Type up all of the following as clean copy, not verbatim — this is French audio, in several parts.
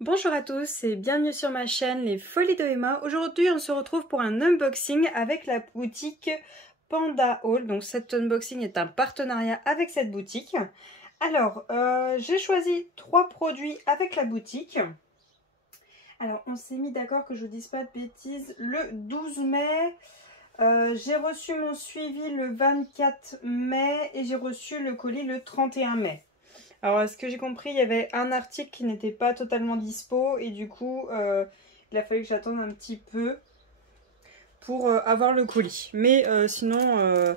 Bonjour à tous et bienvenue sur ma chaîne Les Folies de Emma. Aujourd'hui on se retrouve pour un unboxing avec la boutique Panda Haul. Donc cet unboxing est un partenariat avec cette boutique. Alors j'ai choisi 3 produits avec la boutique. Alors on s'est mis d'accord que je ne dise pas de bêtises. Le 12 mai, j'ai reçu mon suivi le 24 mai et j'ai reçu le colis le 31 mai. Alors, ce que j'ai compris, il y avait un article qui n'était pas totalement dispo et du coup, il a fallu que j'attende un petit peu pour avoir le colis. Mais sinon,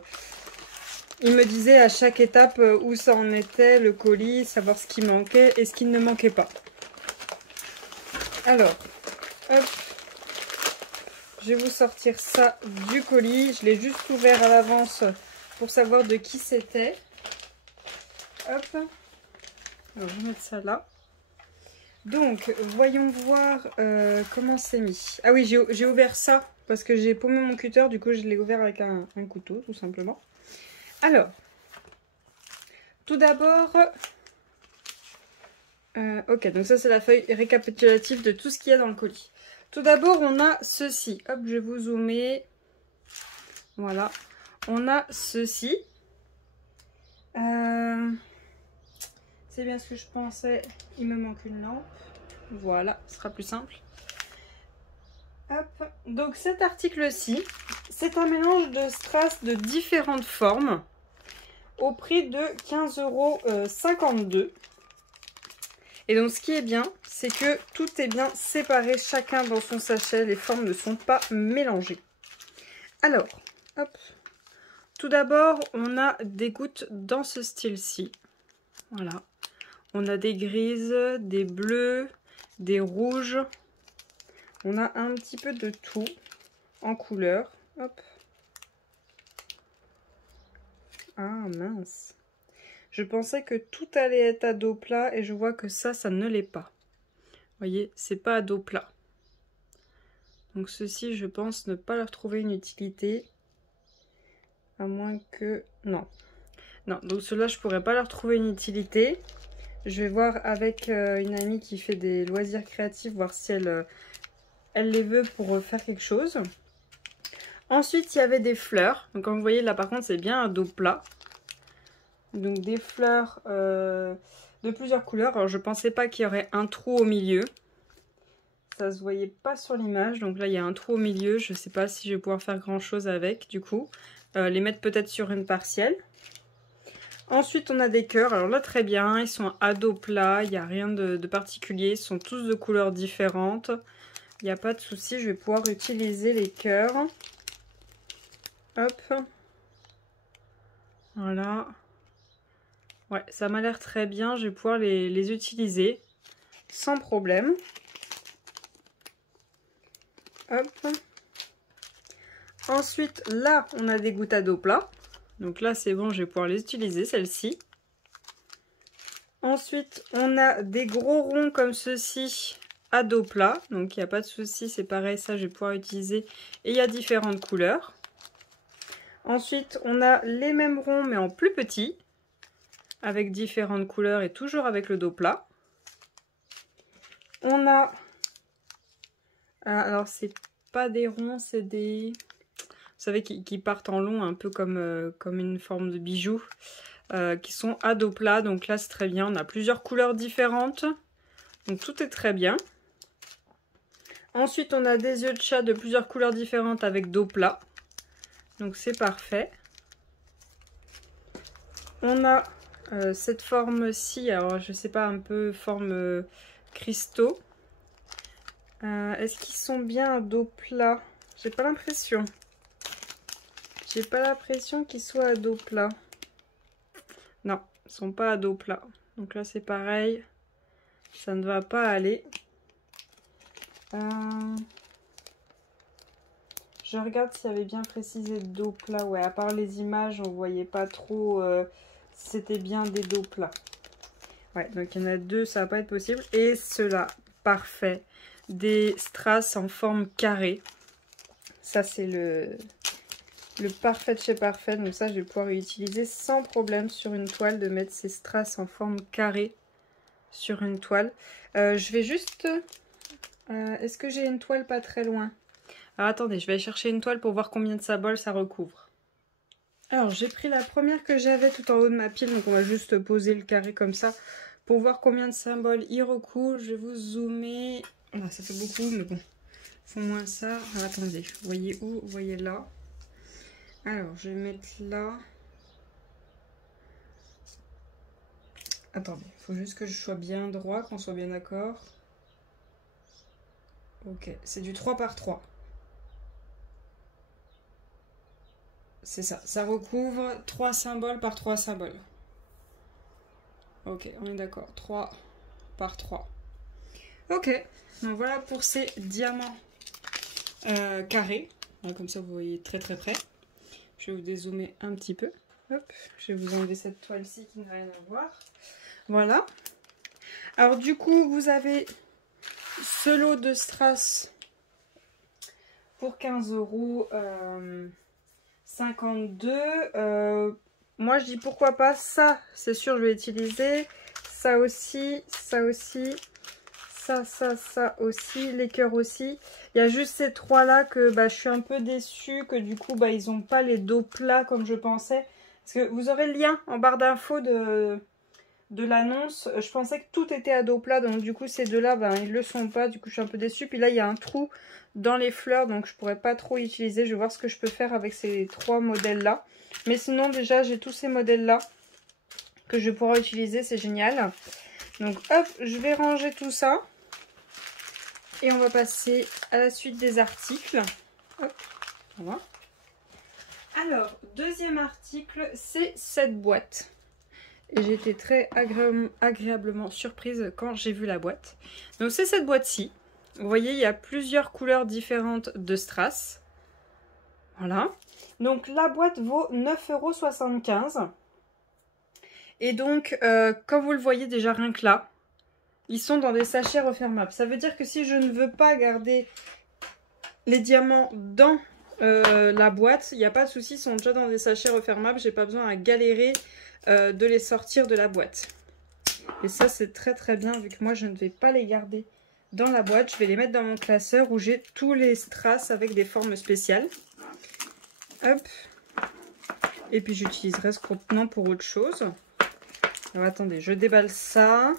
il me disait à chaque étape où ça en était, le colis, savoir ce qui manquait et ce qui ne manquait pas. Alors, hop, je vais vous sortir ça du colis. Je l'ai juste ouvert à l'avance pour savoir de qui c'était. Hop. Alors, je vais mettre ça là. Donc, voyons voir comment c'est mis. Ah oui, j'ai ouvert ça parce que j'ai paumé mon cutter. Du coup, je l'ai ouvert avec un couteau, tout simplement. Alors, tout d'abord... ok, donc ça, c'est la feuille récapitulative de tout ce qu'il y a dans le colis. Tout d'abord, on a ceci. Hop, je vais vous zoomer. Voilà. On a ceci. C'est bien ce que je pensais. Il me manque une lampe. Voilà, ce sera plus simple. Hop. Donc cet article-ci, c'est un mélange de strass de différentes formes au prix de 15,52 €. Et donc ce qui est bien, c'est que tout est bien séparé, chacun dans son sachet. Les formes ne sont pas mélangées. Alors, hop. Tout d'abord, on a des gouttes dans ce style-ci. Voilà. On a des grises, des bleus, des rouges. On a un petit peu de tout en couleur. Hop. Ah mince. Je pensais que tout allait être à dos plat et je vois que ça ne l'est pas. Vous voyez, c'est pas à dos plat. Donc ceci, je pense ne pas leur trouver une utilité. À moins que... Non. Non, donc ceux-là, je pourrais pas leur trouver une utilité. Je vais voir avec une amie qui fait des loisirs créatifs, voir si elle les veut pour faire quelque chose. Ensuite, il y avait des fleurs. Donc comme vous voyez, là par contre, c'est bien un dos plat. Donc des fleurs de plusieurs couleurs. Alors je pensais pas qu'il y aurait un trou au milieu. Ça se voyait pas sur l'image. Donc là, il y a un trou au milieu. Je sais pas si je vais pouvoir faire grand chose avec du coup. Les mettre peut-être sur une partielle. Ensuite, on a des cœurs. Alors là, très bien. Ils sont à dos plat. Il n'y a rien de particulier. Ils sont tous de couleurs différentes. Il n'y a pas de souci. Je vais pouvoir utiliser les cœurs. Hop. Voilà. Ouais, ça m'a l'air très bien. Je vais pouvoir les utiliser sans problème. Hop. Ensuite, là, on a des gouttes à dos plat. Donc là, c'est bon, je vais pouvoir les utiliser, celles-ci. Ensuite, on a des gros ronds comme ceci à dos plat. Donc, il n'y a pas de souci, c'est pareil, ça, je vais pouvoir utiliser. Et il y a différentes couleurs. Ensuite, on a les mêmes ronds, mais en plus petit. Avec différentes couleurs et toujours avec le dos plat. On a... alors, c'est pas des ronds, c'est des... Vous savez, qui partent en long, un peu comme une forme de bijou. Qui sont à dos plat, donc là c'est très bien. On a plusieurs couleurs différentes. Donc tout est très bien. Ensuite, on a des yeux de chat de plusieurs couleurs différentes avec dos plat. Donc c'est parfait. On a cette forme-ci, alors je sais pas, un peu forme cristaux. Est-ce qu'ils sont bien à dos plat? J'ai pas l'impression. J'ai pas l'impression qu'ils soient à dos plat. Non, ils sont pas à dos plat. Donc là c'est pareil. Ça ne va pas aller. Je regarde s'il y avait bien précisé dos plat. Ouais, à part les images, on voyait pas trop si c'était bien des dos plats. Ouais, donc il y en a deux, ça va pas être possible. Et ceux-là, parfait. Des strass en forme carrée. Ça, c'est le parfait de chez Parfait. Donc ça, je vais pouvoir utiliser sans problème sur une toile de mettre ces strass en forme carrée. sur une toile. Je vais juste... est-ce que j'ai une toile pas très loin? Alors attendez, je vais aller chercher une toile pour voir combien de symboles ça recouvre. Alors j'ai pris la première que j'avais tout en haut de ma pile, donc on va juste poser le carré comme ça pour voir combien de symboles il recouvre. Je vais vous zoomer. Ah, ça fait beaucoup, mais bon, faut moins ça. Alors, attendez, vous voyez où? Vous voyez là. Alors je vais mettre là. Attendez, il faut juste que je sois bien droit, qu'on soit bien d'accord. Ok, c'est du 3 par 3. C'est ça, ça recouvre 3 symboles par 3 symboles. Ok, on est d'accord, 3 par 3. Ok, donc voilà pour ces diamants carrés. Voilà, comme ça vous voyez très très près. Je vais vous dézoomer un petit peu. Hop, je vais vous enlever cette toile-ci qui n'a rien à voir. Voilà. Alors du coup, vous avez ce lot de strass pour 15 € 52. Moi, je dis pourquoi pas ça. C'est sûr, je vais utiliser. Ça aussi, ça aussi. Ça aussi. Les cœurs aussi. Il y a juste ces trois-là que je suis un peu déçue. Que du coup, ils n'ont pas les dos plats comme je pensais. Parce que vous aurez le lien en barre d'infos de l'annonce. Je pensais que tout était à dos plat, donc du coup ces deux-là, ils le sont pas, du coup je suis un peu déçue. Puis là il y a un trou dans les fleurs, donc je pourrais pas trop utiliser. Je vais voir ce que je peux faire avec ces trois modèles-là. Mais sinon déjà j'ai tous ces modèles-là que je pourrai utiliser, c'est génial. Donc hop, je vais ranger tout ça. Et on va passer à la suite des articles. Hop, voilà. Alors, deuxième article, c'est cette boîte. Et j'ai été très agréablement surprise quand j'ai vu la boîte. Donc c'est cette boîte-ci. Vous voyez, il y a plusieurs couleurs différentes de strass. Voilà. Donc la boîte vaut 9,75 €. Et donc, comme vous le voyez déjà rien que là, ils sont dans des sachets refermables. Ça veut dire que si je ne veux pas garder les diamants dans la boîte, il n'y a pas de souci, ils sont déjà dans des sachets refermables. J'ai pas besoin à galérer de les sortir de la boîte. Et ça c'est très très bien vu que moi je ne vais pas les garder dans la boîte. Je vais les mettre dans mon classeur où j'ai tous les strass avec des formes spéciales. Hop. Et puis j'utiliserai ce contenant pour autre chose. Alors attendez, je déballe ça.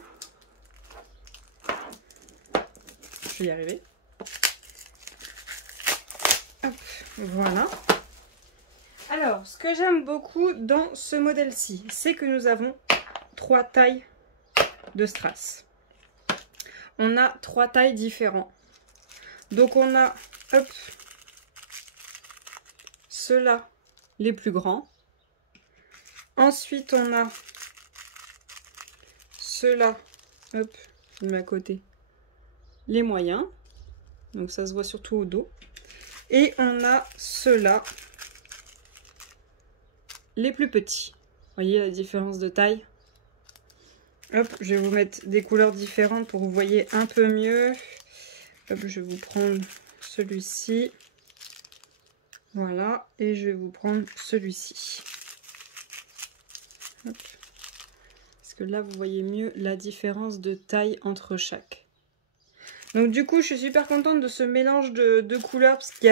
Je vais y arriver. Hop, voilà. Alors, ce que j'aime beaucoup dans ce modèle-ci, c'est que nous avons 3 tailles de strass. On a 3 tailles différentes. Donc on a, hop, ceux-là, les plus grands. Ensuite, on a ceux-là, hop, je mets à côté, les moyens. Donc ça se voit surtout au dos. Et on a ceux-là, les plus petits. Vous voyez la différence de taille? Hop, je vais vous mettre des couleurs différentes pour que vous voyez un peu mieux. Hop, je vais vous prendre celui-ci. Voilà, et je vais vous prendre celui-ci. Parce que là, vous voyez mieux la différence de taille entre chaque. Donc du coup, je suis super contente de ce mélange de couleurs. Parce qu'il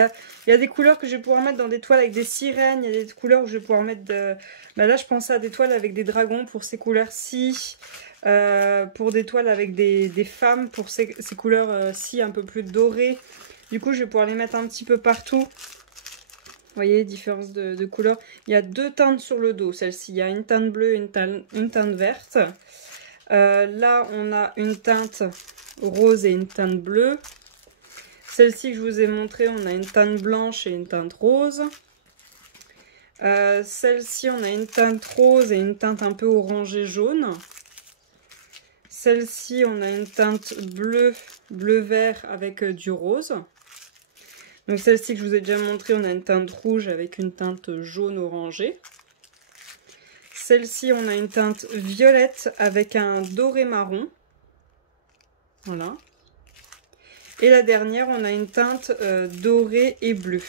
y a des couleurs que je vais pouvoir mettre dans des toiles avec des sirènes. Il y a des couleurs où je vais pouvoir mettre de... là, je pensais à des toiles avec des dragons pour ces couleurs-ci. Pour des toiles avec des femmes pour ces couleurs-ci un peu plus dorées. Du coup, je vais pouvoir les mettre un petit peu partout. Vous voyez, différence de couleurs. Il y a 2 teintes sur le dos. Celle-ci, il y a une teinte bleue et une teinte verte. Là, on a une teinte rose et une teinte bleue. Celle-ci que je vous ai montré, on a une teinte blanche et une teinte rose. Celle-ci, on a une teinte rose et une teinte un peu orangée jaune. Celle-ci, on a une teinte bleu-vert avec du rose. Donc celle-ci que je vous ai déjà montré, on a une teinte rouge avec une teinte jaune orangée. Celle-ci, on a une teinte violette avec un doré marron. Voilà. Et la dernière, on a une teinte dorée et bleue.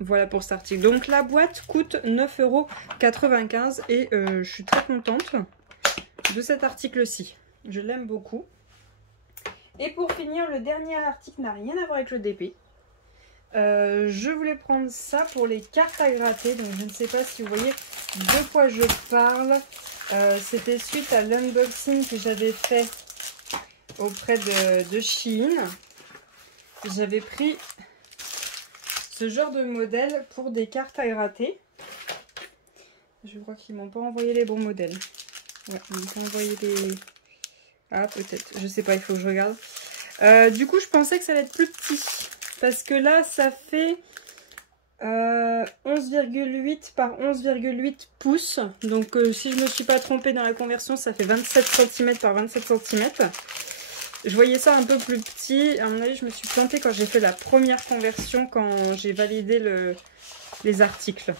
Voilà pour cet article. Donc la boîte coûte 9,95 € et je suis très contente. de cet article-ci. Je l'aime beaucoup. Et pour finir, le dernier article n'a rien à voir avec le DP. Je voulais prendre ça pour les cartes à gratter. Donc je ne sais pas si vous voyez de quoi je parle. C'était suite à l'unboxing que j'avais fait auprès de Shein. J'avais pris ce genre de modèle pour des cartes à gratter. Je crois qu'ils m'ont pas envoyé les bons modèles. Ouais, ils m'ont pas envoyé les... Ah, peut-être. Je sais pas, il faut que je regarde. Du coup, je pensais que ça allait être plus petit. Parce que là, ça fait 11,8 par 11,8 pouces. Donc, si je ne me suis pas trompée dans la conversion, ça fait 27 cm par 27 cm. Je voyais ça un peu plus petit. À mon avis, je me suis plantée quand j'ai fait la première conversion, quand j'ai validé les articles.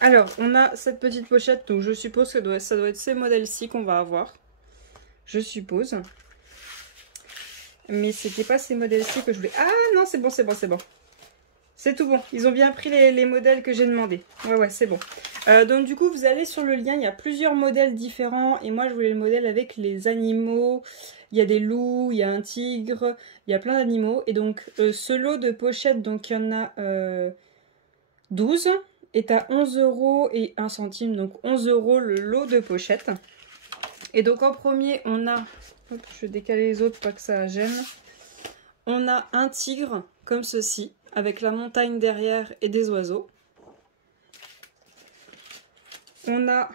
Alors, on a cette petite pochette. Donc, je suppose que ça doit être ces modèles-ci qu'on va avoir. Je suppose. Mais c'était pas ces modèles-ci que je voulais. Ah non, c'est bon, c'est bon, c'est bon. C'est tout bon. Ils ont bien pris les modèles que j'ai demandé. Ouais, c'est bon. Donc du coup, vous allez sur le lien. Il y a plusieurs modèles différents. Et moi, je voulais le modèle avec les animaux. Il y a des loups, il y a un tigre. Il y a plein d'animaux. Et donc, ce lot de pochettes, donc il y en a 12. Est à 11 € et 1 centime. Donc 11 € le lot de pochettes. Et donc en premier, on a... Hop, je vais décaler les autres, pas que ça gêne. On a un tigre, comme ceci, avec la montagne derrière et des oiseaux. On a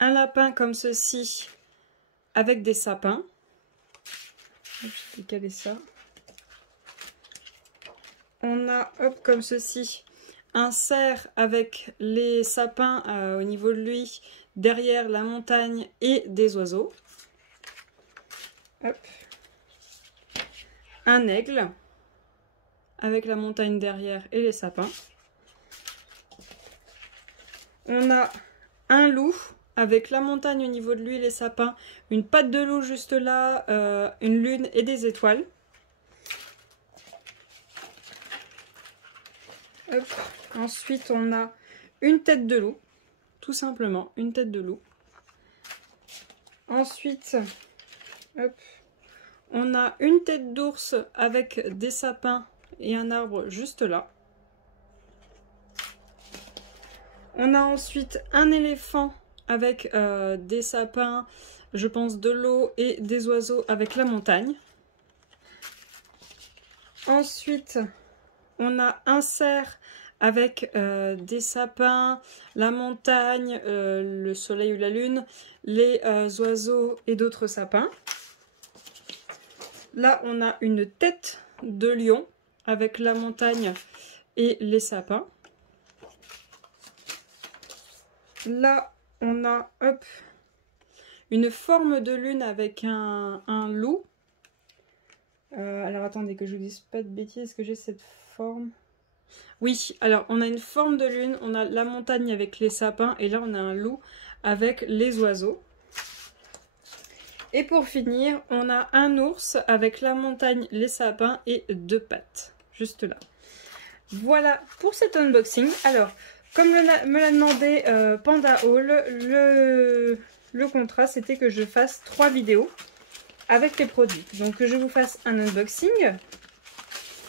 un lapin comme ceci, avec des sapins. Hop, je vais décaler ça. On a, hop, comme ceci, un cerf avec les sapins au niveau de lui, derrière la montagne et des oiseaux. Hop. Un aigle avec la montagne derrière et les sapins. On a un loup avec la montagne au niveau de lui et les sapins, une patte de loup juste là, une lune et des étoiles. Hop. Ensuite, on a une tête de loup, tout simplement, une tête de loup. Ensuite, hop, on a une tête d'ours avec des sapins et un arbre juste là. On a ensuite un éléphant avec des sapins, je pense de l'eau et des oiseaux avec la montagne. Ensuite, on a un cerf avec des sapins, la montagne, le soleil ou la lune, les oiseaux et d'autres sapins. Là, on a une tête de lion avec la montagne et les sapins. Là, on a hop, une forme de lune avec un loup. Alors, attendez que je vous dise pas de bêtises. Est-ce que j'ai cette forme? Oui, alors on a une forme de lune, on a la montagne avec les sapins et là on a un loup avec les oiseaux. Et pour finir, on a un ours avec la montagne, les sapins et deux pattes, juste là. Voilà pour cet unboxing. Alors, comme me l'a demandé Panda Haul, le contrat c'était que je fasse 3 vidéos avec les produits. Donc que je vous fasse un unboxing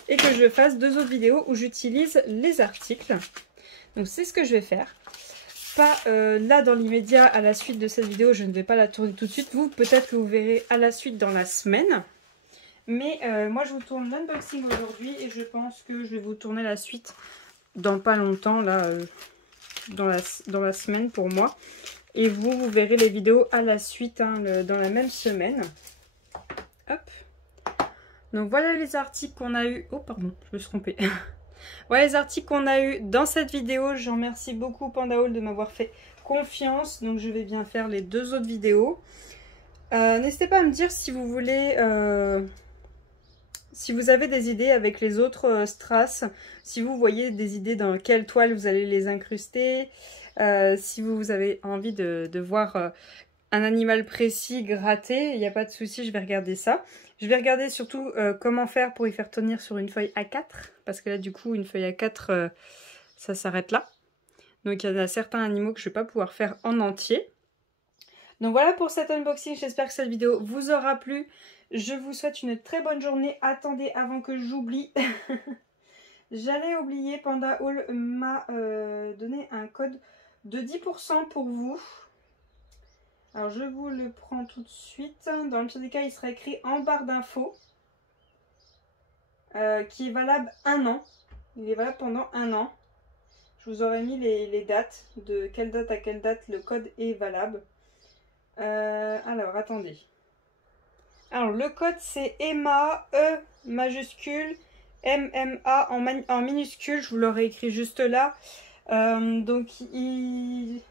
et que je fasse 2 autres vidéos où j'utilise les articles. Donc c'est ce que je vais faire. Pas là dans l'immédiat à la suite de cette vidéo, je ne vais pas la tourner tout de suite. Vous, peut-être que vous verrez à la suite dans la semaine. Mais moi je vous tourne l'unboxing aujourd'hui et je pense que je vais vous tourner la suite dans pas longtemps, là, dans la semaine pour moi. Et vous verrez les vidéos à la suite, hein, dans la même semaine. Hop. Donc voilà les articles qu'on a eu. Oh pardon, je me suis trompée. Voilà les articles qu'on a eu dans cette vidéo. Je remercie beaucoup Panda Haul de m'avoir fait confiance. Donc je vais bien faire les 2 autres vidéos. N'hésitez pas à me dire si vous voulez... si vous avez des idées avec les autres strass, si vous voyez des idées dans quelle toile vous allez les incruster, si vous avez envie de voir un animal précis gratté, il n'y a pas de souci, je vais regarder ça. Je vais regarder surtout comment faire pour y faire tenir sur une feuille A4, parce que là du coup une feuille A4 ça s'arrête là. Donc il y en a certains animaux que je ne vais pas pouvoir faire en entier. Donc voilà pour cet unboxing, j'espère que cette vidéo vous aura plu. Je vous souhaite une très bonne journée. Attendez, avant que j'oublie, j'allais oublier, Panda Haul m'a donné un code de 10% pour vous. Alors je vous le prends tout de suite. Dans le pire des cas, il sera écrit en barre d'infos. Qui est valable 1 an. Il est valable pendant 1 an. Je vous aurais mis les dates. De quelle date à quelle date le code est valable. Alors, attendez. Alors, le code c'est EMMA, E majuscule, MMA en minuscule. Je vous l'aurais écrit juste là. Donc, il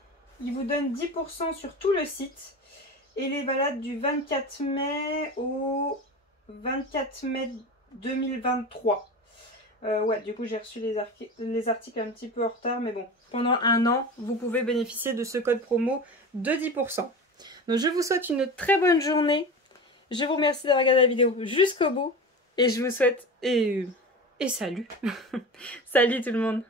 vous donne 10% sur tout le site. Et il est valable du 24 mai au 24 mai 2023. Ouais, du coup, j'ai reçu les articles un petit peu en retard. Mais bon, pendant 1 an, vous pouvez bénéficier de ce code promo de 10%. Donc je vous souhaite une très bonne journée. Je vous remercie d'avoir regardé la vidéo jusqu'au bout. Et je vous souhaite... Et salut. Salut tout le monde.